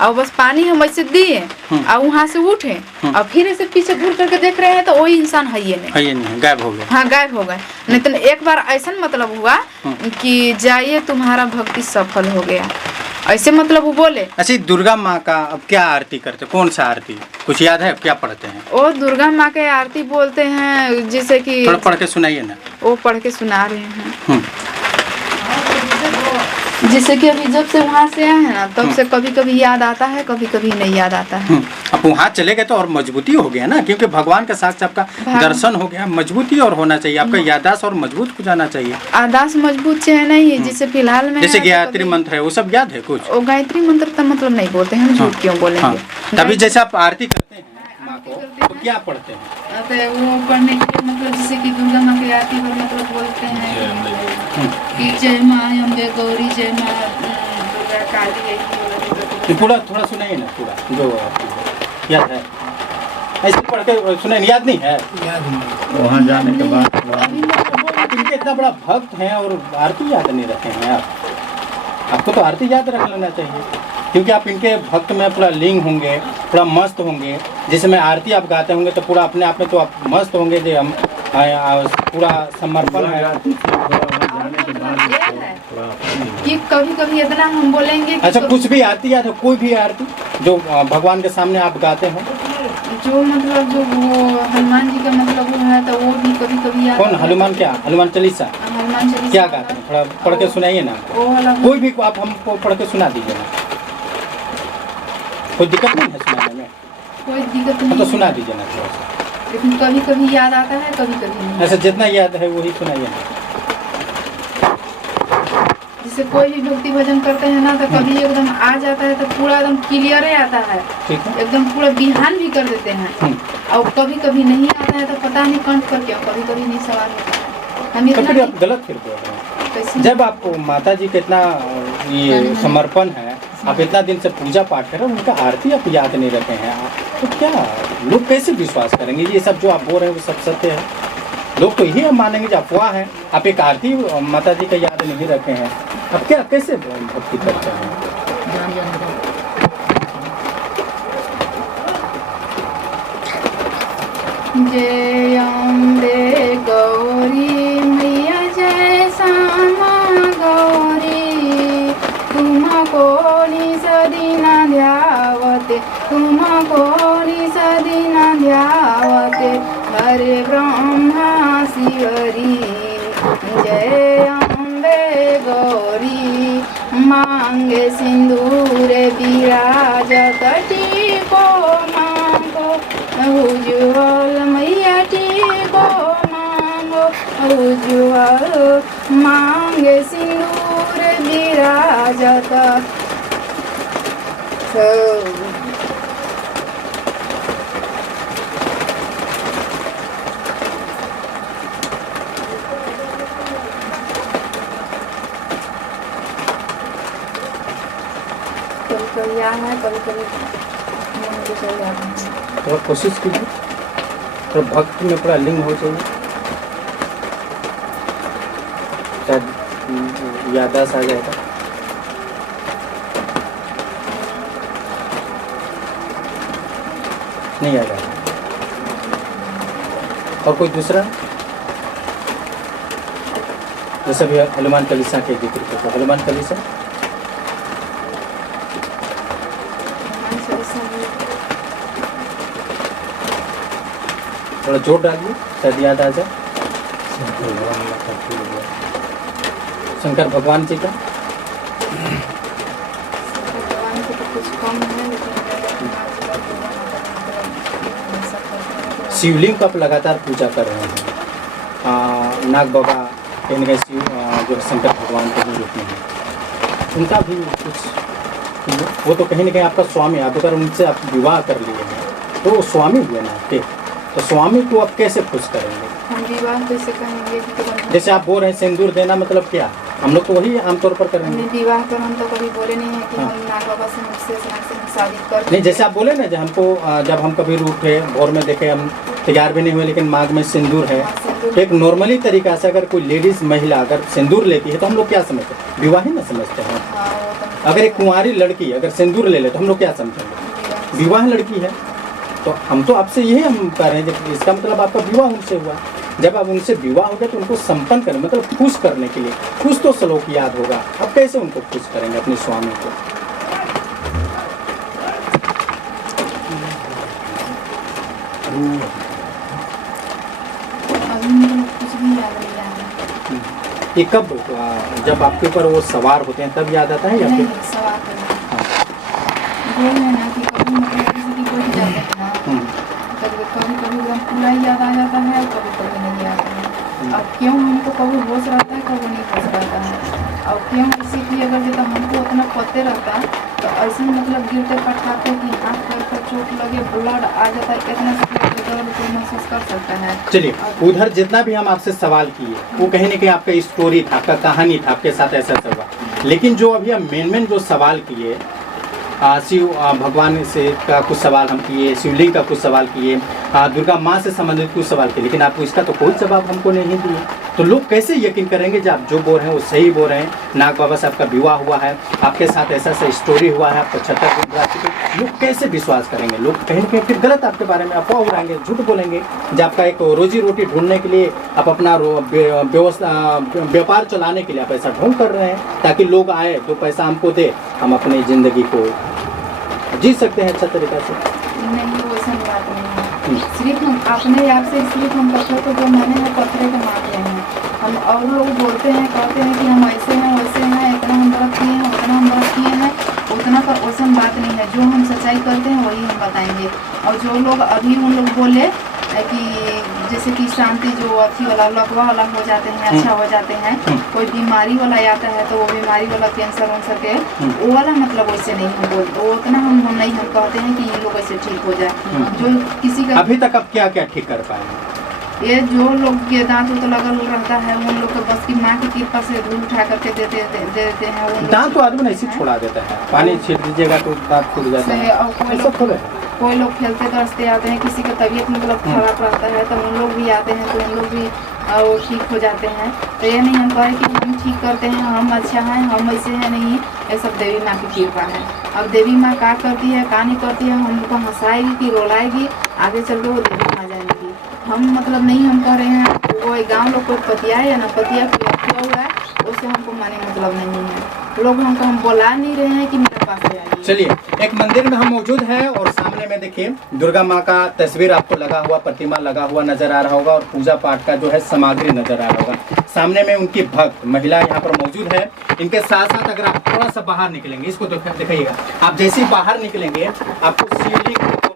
और बस पानी हम ऐसे दिए और वहाँ से उठे और फिर ऐसे पीछे घूर करके देख रहे हैं तो वही इंसान है ये नहीं, गायब हो गया। हाँ गायब हो गए। नहीं तो एक बार ऐसा मतलब हुआ कि जाइए तुम्हारा भक्ति सफल हो गया, ऐसे मतलब वो बोले। अच्छा, दुर्गा माँ का अब क्या आरती करते, कौन सा आरती कुछ याद है, क्या पढ़ते हैं? वो दुर्गा माँ के आरती बोलते हैं, जैसे कि थोड़ा पढ़ के सुनाइए ना। वो पढ़ के सुना रहे हैं। जैसे कि अभी जब से वहाँ से आए हैं ना तब से कभी कभी याद आता है, कभी कभी नहीं याद आता है। अब वहाँ चले गए तो और मजबूती हो गया ना, क्योंकि भगवान के साथ आपका दर्शन हो गया, मजबूती और होना चाहिए, आपका याददाश्त और मजबूत हो जाना चाहिए। याददाश्त मजबूत चाहिए नहीं है, जैसे फिलहाल में जैसे गायत्री मंत्र है वो सब याद है कुछ? वो गायत्री मंत्र तो मतलब नहीं बोलते हैं, हम झूठ क्यों बोलेंगे। तभी जैसे आप आरती करते हैं माँ को तो क्या पढ़ते हैं? वो पढ़ने के मतलब जैसे कि दुर्गा माँ की आरती पर मतलब बोलते हैं कि जय माँ अम्बे गौरी, जय माँ दुर्गा काली। पूरा थोड़ा सुनाइए ना, पूरा जो याद है ऐसे पढ़ के सुनाइए। याद नहीं है? याद नहीं, वहाँ जाने के बाद इनके इतना बड़ा भक्त हैं और आरती याद नहीं रखे हैं आप। आपको तो आरती याद रख लेना चाहिए, क्योंकि आप इनके भक्त में पूरा लीन होंगे, पूरा मस्त होंगे। जैसे मैं आरती आप गाते होंगे तो पूरा अपने आप में तो आप मस्त होंगे, जो हम पूरा समर्पण है। कि कभी कभी इतना हम बोलेंगे अच्छा, कुछ भी आरती याद है, कोई भी आरती जो भगवान के सामने आप गाते हो? जो मतलब जो वो हनुमान जी का मतलब वो है तो वो भी कभी कभी याद। कौन हनुमान? क्या हनुमान चालीसा? हनुमान चालीसा क्या गाते हैं, थोड़ा पढ़ के सुनाइए ना। कोई भी आप हमको पढ़ के सुना दीजिए ना, कोई दिक्कत नहीं है सुनाने में? कोई दिक्कत नहीं, तो सुना दीजिए ना थोड़ा सा। लेकिन कभी कभी याद आता है, कभी कभी नहीं। ऐसा जितना याद है वही सुनाइए ना। जैसे कोई भी भक्ति भजन करते हैं ना तो कभी एकदम आ जाता है तो पूरा एकदम क्लियर आता है, एकदम पूरा बिहान भी कर देते हैं। और कभी कभी नहीं आता है तो पता नहीं कंठ पर क्यों कभी कभी नहीं सवाल होता है। हम तो इतना फिर आप गलत फिर बोल रहे हैं। जब आपको माता जी का इतना ये समर्पण है, आप इतना दिन से पूजा पाठ कर रहे हैं, उनका आरती आप याद नहीं रखे हैं, तो क्या लोग कैसे विश्वास करेंगे? ये सब जो आप बोल रहे हैं वो सब सत्य है? लोग तो यही मानेंगे जो अफवाह है। आप एक आरती माता जी का याद नहीं रखे हैं, अब क्या कैसे भक्ति करते हैं? जय अम्बे गौरी मैया, जय श्यामा गौरी, तुमको निसदीना ध्यावते, तुमको निसदीना ध्यावते, हरे ब्रह्मा शिवरी। जय अम्बे गौरी, मांगे सिंदूर विराज टीको मांगो, उज्ज्वल मैया टीको मांगो, उज्ज्वल मांगे सिंदूर विराजत। कभी कभी याद है, कभी कभी मुझे सही याद नहीं। थोड़ा कोशिश कीजिए, थोड़ा भक्त में पूरा लिंग हो चाहिए, शायद याददाश्त आ जाएगा। नहीं आ जाएगा। और कोई दूसरा? जैसे भी हनुमान चालीसा के जिक्र करते, हनुमान चालीसा थोड़ा जोर डालिए, शायद याद आ जाए। शंकर भगवान जी का शिवलिंग का आप लगातार पूजा कर रहे हैं। नाग बाबा कहीं न कहीं जो शंकर भगवान के रूप में है, उनका भी कुछ वो तो कहीं न कहीं आपका स्वामी, आप अगर उनसे आप विवाह कर लिए हैं तो वो स्वामी हुए ना आपके, तो स्वामी को आप कैसे खुश करेंगे? हम विवाह कैसे करेंगे? जैसे आप बोल रहे हैं सिंदूर देना, मतलब क्या? हम लोग तो वही आमतौर पर करेंगे। विवाह कर हम तो कभी बोले नहीं है कि हम नाग बाबा से शादी कर। नहीं, जैसे आप बोले ना, जब हमको जब हम कभी रूठे भोर में देखे, हम तैयार भी नहीं हुए लेकिन मांग में सिंदूर है, एक नॉर्मली तरीका से अगर कोई लेडीज महिला अगर सिंदूर लेती है तो हम लोग क्या समझते हैं? विवाह ही ना समझते हैं। हाँ, वो तो अगर एक कुंवारी लड़की अगर सिंदूर ले ले तो हम लोग क्या समझेंगे? विवाह लड़की है। तो हम तो आपसे यही हम कह रहे हैं, जब इसका मतलब आपका विवाह उनसे हुआ। जब आप उनसे विवाह हो गया तो उनको संपन्न करें, मतलब खुश करने के लिए कुछ तो श्लोक याद होगा। अब कैसे उनको खुश करेंगे अपने स्वामी को? अभी मतलब कुछ भी याद नहीं आ रहा। ये कब जब आपके ऊपर वो सवार होते हैं तब याद आता है या नहीं, फिर? सवाल करना हाँ। वो है ना कि कभी मतलब किसी की कोई जाते हैं ना, कभी कभी एकदम पूरा ही याद आ जाता है और कभी कभी नहीं आता है। अब क्यों हमको कभी होश रहता है कभी नहीं होश रहता है। और क्यों इसी की अगर जब हमको उतना पते रहता तो ऐसे ही मतलब गिरते पटाखे कि हाथ पैर पर चोट लगे, ब्लड आ जाता है, इतना दर्द कोई महसूस कर सकता है। चलिए, उधर जितना भी हम आपसे सवाल किए वो कहीं ना कहीं आपका स्टोरी था, आपका कहानी था, आपके साथ ऐसा हुआ। लेकिन जो अभी हम मेन जो सवाल किए, शिव भगवान से का कुछ सवाल हम किए, शिवलिंग का कुछ सवाल किए, दुर्गा माँ से संबंधित कुछ सवाल किए, लेकिन आपको इसका तो कोई जवाब हमको नहीं दिए। तो लोग कैसे यकीन करेंगे जब आप जो बोल रहे हैं वो सही बोल रहे हैं? नाग बाबा से आपका विवाह हुआ है, आपके साथ ऐसा स्टोरी हुआ है, आपको 76 राशि को लोग कैसे विश्वास करेंगे? लोग कहीं ना कहीं फिर गलत आपके बारे में अफवाह उड़ाएंगे, झूठ बोलेंगे। जब आपका एक रोजी रोटी ढूंढने के लिए आप अपना व्यापार चलाने के लिए आप ऐसा ढोंग कर रहे हैं ताकि लोग आए, 2 पैसा हमको दे, हम अपनी ज़िंदगी को जी सकते हैं अच्छा तरीका से। नहीं, वैसा बात नहीं है। सिर्फ हम अपने आप से सिर्फ हम पत्थर को जो माने हैं पत्थर को मान रहे हैं। हम और लोग बोलते हैं, कहते हैं कि हम ऐसे हैं वैसे हैं, इतना हम व्रत किए हैं, उतना हम व्रत किए हैं, उतना का वैसा बात नहीं है। जो हम सच्चाई करते हैं वही हम बताएंगे। और जो लोग अभी उन लोग बोले कि जैसे कि शांति जो अथी वाला लकवा वाला हो जाते हैं, अच्छा हो जाते हैं, कोई बीमारी वाला आता है तो वो बीमारी वाला कैंसर वैंसर के वो वाला मतलब वैसे नहीं हम बोलते, वो उतना हम नहीं हम कहते हैं कि ये लोग ऐसे ठीक हो जाए। जो किसी का अभी तक आप क्या क्या ठीक कर पाए? ये जो लोग के दांत तो लगल रहता है उन लोग को बस की माँ की कृपा से धूल उठा करके देते हैं। उन दांत तो आदमी ऐसे छुड़ा देता है, पानी छीट दीजिएगा तो दांत फूट जाता है। और कोई लोग खेलते दौड़ते आते हैं, किसी का तबीयत मतलब खराब रहता है तो उन लोग भी आते हैं तो उन लोग भी वो ठीक हो जाते हैं। तो ये नहीं हम कहें कि हम ठीक करते हैं, हम अच्छा हैं, हम ऐसे हैं, नहीं। ये सब देवी माँ की कृपा है। अब देवी माँ क्या करती है क्या नहीं करती है, हम को हंसाएगी कि रोलाएगी, आगे चल के वो देवी माँ जाएगी। हम मतलब नहीं हम कह रहे हैं वो गाँव लोग कोई पतिया या ना पतिया किया हुआ है उससे हमको माने मतलब नहीं है। लोग हमको हम बोला नहीं रहे हैं कि मेरे पास आइए। चलिए, एक मंदिर में हम मौजूद हैं और सामने में देखिए दुर्गा माँ का तस्वीर आपको लगा हुआ, प्रतिमा लगा हुआ नजर आ रहा होगा और पूजा पाठ का जो है सामग्री नजर आ रहा होगा। सामने में उनकी भक्त महिला यहाँ पर मौजूद है। इनके साथ साथ अगर आप थोड़ा सा बाहर निकलेंगे, इसको दिखाइएगा, आप जैसे ही बाहर निकलेंगे आपको शिवलिंग